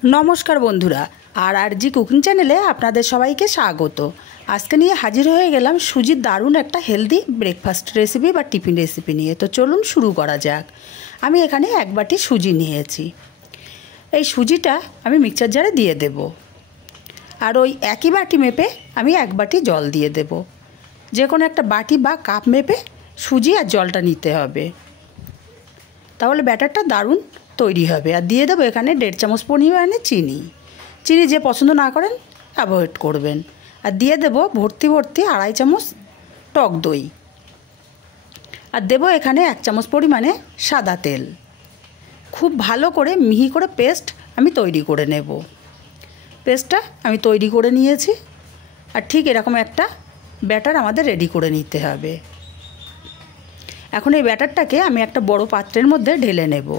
नमस्कार बंधुरा RG cooking चैनेले आपनादेर सबाइके स्वागत। आजके निये हाजिर हये गेलाम सुजिर दारुण एकटा हेल्दी ब्रेकफास्ट रेसिपि बा टिफिन रेसिपि निये। तो चलुन शुरू करा जाक। आमी एखाने एक बाटी सुजी नियेछि। एई सुजिटा आमी मिक्सचार जारे दिये देब और ओई एकई बाटी मेपे आमी एक बाटी जल दिये देब। जे कोनो एकटा बाटी बा काप मेपे सुजी और जलटा निते हबे, ताहले बैटारटा दारुण तैरी हबे। और दिए देबो एखाने 1.5 चामच परिमाणे चीनी। चीनी जे पसंद ना करें अ্যাভয়েড करबेन। और दिए देबो भर्ती भर्ती 2.5 चामच टक दई और देबो एखाने 1 चामच परिमाणे सादा तेल। खूब भालो करे मिहि करे पेस्ट आमी तैरी करे नेब। पेस्टटा आमी तैरी करे नियेछि और ठीक एरकम एकटा बैटार आमादेर रेडी करे निते हबे। एखन एई बैटारटाके आमी एकटा बड़ो पात्रेर मধ্যে ढेले नेब।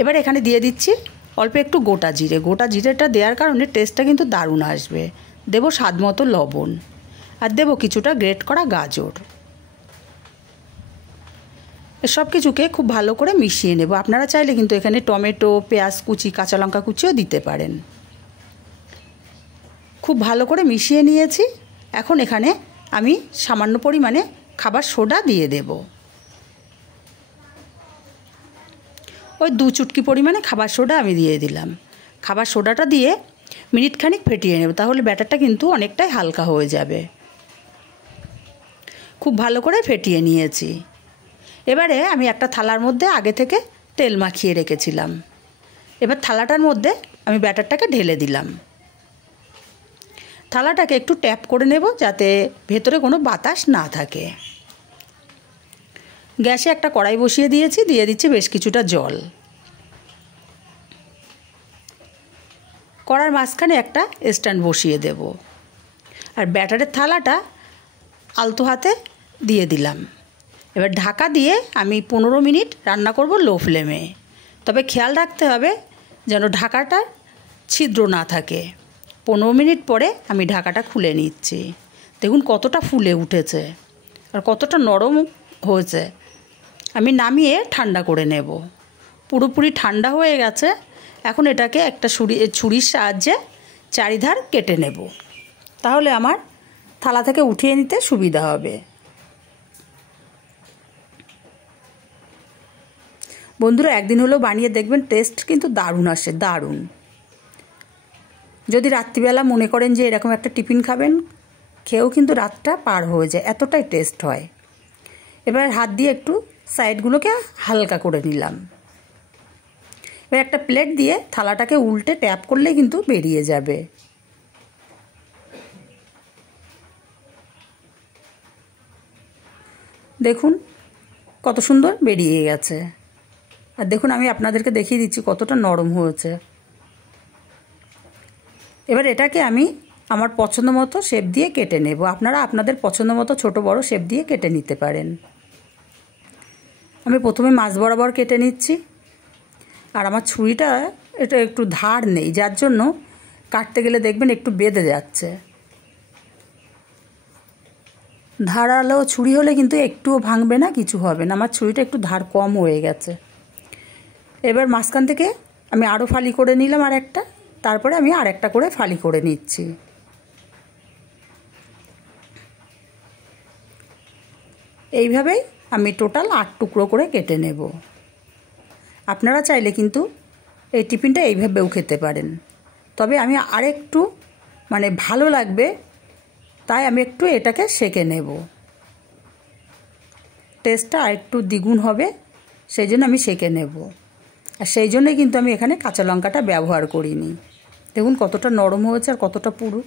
एबार एखाने दिए दिচ্ছি अल्प एकटू गोटा जिरे। गोटा जिरेटा देওয়ার कारणे टेस्टटा किन्तु दारुण आसबे। देब स्वाद मतो लवण और देब किछुटा ग्रेट करा गाजर। सब किछुके खूब भालो करे मिशिए नेब। आपनारा चाइले किन्तु एखाने टमेटो पेঁয়াজ कुचि काँचा लंका कुचिও दिते पारेन। खूब भालो करे मिशिए निয়েছি। এখন এখানে আমি সামান্য পরিমাণে খাবার সোডা দিয়ে দেব। ওই 2 চুটকি পরিমাণে খাবার সোডা আমি দিয়ে দিলাম। খাবার সোডাটা দিয়ে মিনিট খানিক ফেটিয়ে নেব, তাহলে ব্যাটারটা কিন্তু অনেকটাই হালকা হয়ে যাবে। খুব ভালো করে ফেটিয়ে নিয়েছি। এবারে আমি একটা থালার মধ্যে আগে থেকে তেল মাখিয়ে রেখেছিলাম। এবার থালাটার মধ্যে আমি ব্যাটারটাকে ঢেলে দিলাম। থালাটাকে একটু ট্যাপ করে নেব যাতে ভেতরে কোনো বাতাস না থাকে। গ্যাসে একটা কড়াই বসিয়ে দিয়েছি, দিয়ে দিচ্ছি বেশ কিছুটা জল। কড়ার মাঝখানে একটা স্ট্যান্ড বসিয়ে দেব আর ব্যাটারের থালাটা আলতো হাতে দিয়ে দিলাম। এবার ঢাকা দিয়ে আমি 15 মিনিট রান্না করব লো ফ্লেমে। তবে খেয়াল রাখতে হবে যেন ঢাকাটা ছিদ্র না থাকে। 15 মিনিট পরে আমি ঢাকাটা খুলে নিচ্ছি। দেখুন কতটা ফুলে উঠেছে আর কতটা নরম হয়েছে। আমি নামিয়ে ঠান্ডা করে নেব। পুরোপুরি ঠান্ডা হয়ে গেছে। এখন এটাকে একটা ছুরির সাহায্যে চারিধার কেটে নেব, তাহলে আমার থালা থেকে উঠিয়ে নিতে সুবিধা হবে। বন্ধুরা একদিন হলেও বানিয়ে দেখবেন, টেস্ট কিন্তু দারুণ আসে, দারুণ। যদি রাত্রিবেলা মনে করেন যে এরকম একটা টিফিন খাবেন, খেয়েও কিন্তু রাতটা পার হয়ে যায়, এতটাই টেস্ট হয়। এবার হাত দিয়ে একটু সাইডগুলোকে হালকা করে নিলাম। এবার একটা প্লেট দিয়ে থালাটাকে উল্টে ট্যাপ করলে কিন্তু বেরিয়ে যাবে। দেখুন কত সুন্দর বেরিয়ে গেছে। আর দেখুন আমি আপনাদেরকে দেখিয়ে দিচ্ছি কতটা নরম হয়েছে। এবার এটাকে আমি আমার পছন্দ মতো শেপ দিয়ে কেটে নেব। আপনারা আপনাদের পছন্দ মতো ছোট বড় শেপ দিয়ে কেটে নিতে পারেন। আমি প্রথমে মাছ বরাবর কেটে নিচ্ছি। আর আমার ছুরিটা এটা একটু ধার নেই, যার জন্য কাটতে গেলে দেখবেন একটু বেঁধে যাচ্ছে। ধারালো ছুরি হলে কিন্তু একটুও ভাঙবে না, কিছু হবে না। আমার ছুরিটা একটু ধার কম হয়ে গেছে। এবার মাঝখান থেকে আমি আরও ফালি করে নিলাম আর একটা, তারপরে আমি আর একটা করে ফালি করে নিচ্ছি। এইভাবেই আমি টোটাল 8 টুকরো করে কেটে নেব। আপনারা চাইলে কিন্তু এই টিফিনটা এইভাবেও খেতে পারেন, তবে আমি আরেকটু ভালো লাগবে তাই আমি একটু এটাকে সেঁকে নেব। টেস্টটা আরেকটু দ্বিগুণ হবে, সেই জন্য আমি সেঁকে নেব। আর সেই জন্যই কিন্তু আমি এখানে কাঁচা লঙ্কাটা ব্যবহার করিনি। দেখুন কতটা নরম হয়েছে আর কতটা পুরু।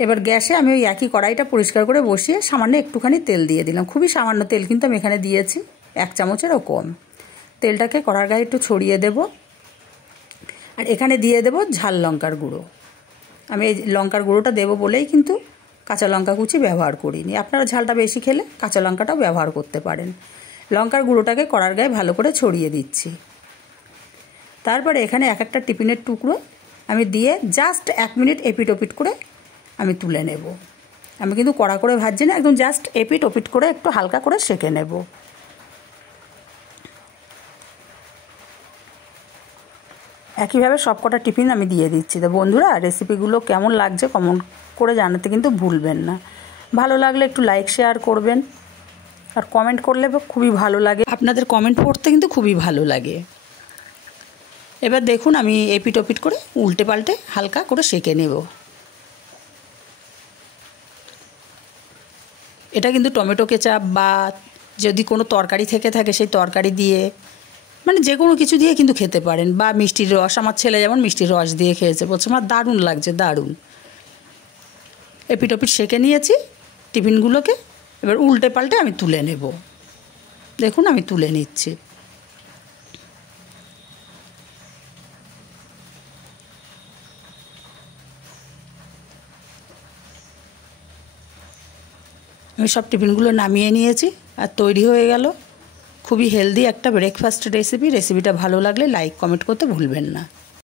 এবার গ্যাসে আমি ওই একই কড়াইটা পরিষ্কার করে বসিয়ে সামান্য একটুখানি তেল দিয়ে দিলাম। খুবই সামান্য তেল কিন্তু আমি এখানে দিয়েছি, 1 চামচেরও কম। তেলটাকে কড়ার গায়ে একটু ছড়িয়ে দেব আর এখানে দিয়ে দেব ঝাল লঙ্কার গুঁড়ো। আমি এই লঙ্কার গুঁড়োটা দেবো বলেই কিন্তু কাঁচা লঙ্কা কুচি ব্যবহার করিনি। আপনারা ঝালটা বেশি খেলে কাঁচা লঙ্কাটাও ব্যবহার করতে পারেন। লঙ্কার গুঁড়োটাকে কড়ার গায়ে ভালো করে ছড়িয়ে দিচ্ছি। তারপরে এখানে এক একটা টিফিনের টুকরো আমি দিয়ে জাস্ট 1 মিনিট এপিট ওপিট করে আমি তুলে নেব। আমি কিন্তু কড়া করে ভাজছি না, একদম জাস্ট এপিট ওপিট করে একটু হালকা করে সেঁকে নেব। একইভাবে সব কটা টিফিন আমি দিয়ে দিচ্ছি। তো বন্ধুরা, রেসিপিগুলো কেমন লাগছে কমেন্ট করে জানাতে কিন্তু ভুলবেন না। ভালো লাগলে একটু লাইক শেয়ার করবেন, আর কমেন্ট করলে খুবই ভালো লাগে। আপনাদের কমেন্ট পড়তে কিন্তু খুবই ভালো লাগে। এবার দেখুন আমি এপিট ওপিট করে উল্টে পাল্টে হালকা করে সেঁকে নেব। এটা কিন্তু টমেটো কেচাপ বা যদি কোনো তরকারি থেকে থাকে সেই তরকারি দিয়ে, মানে যে কোনো কিছু দিয়ে কিন্তু খেতে পারেন, বা মিষ্টির রস। আমার ছেলে যেমন মিষ্টির রস দিয়ে খেয়েছে, বলছে আমার দারুণ লাগছে, দারুণ। এপিট ওপিট সেঁকে নিয়েছি টিফিনগুলোকে, এবার উল্টে পাল্টে আমি তুলে নেব। দেখুন আমি তুলে নিচ্ছি। আমি সব টিফিনগুলো নামিয়ে নিয়েছি আর তৈরি হয়ে গেল খুবই হেলদি একটা ব্রেকফাস্ট রেসিপি। রেসিপিটা ভালো লাগলে লাইক কমেন্ট করতে ভুলবেন না।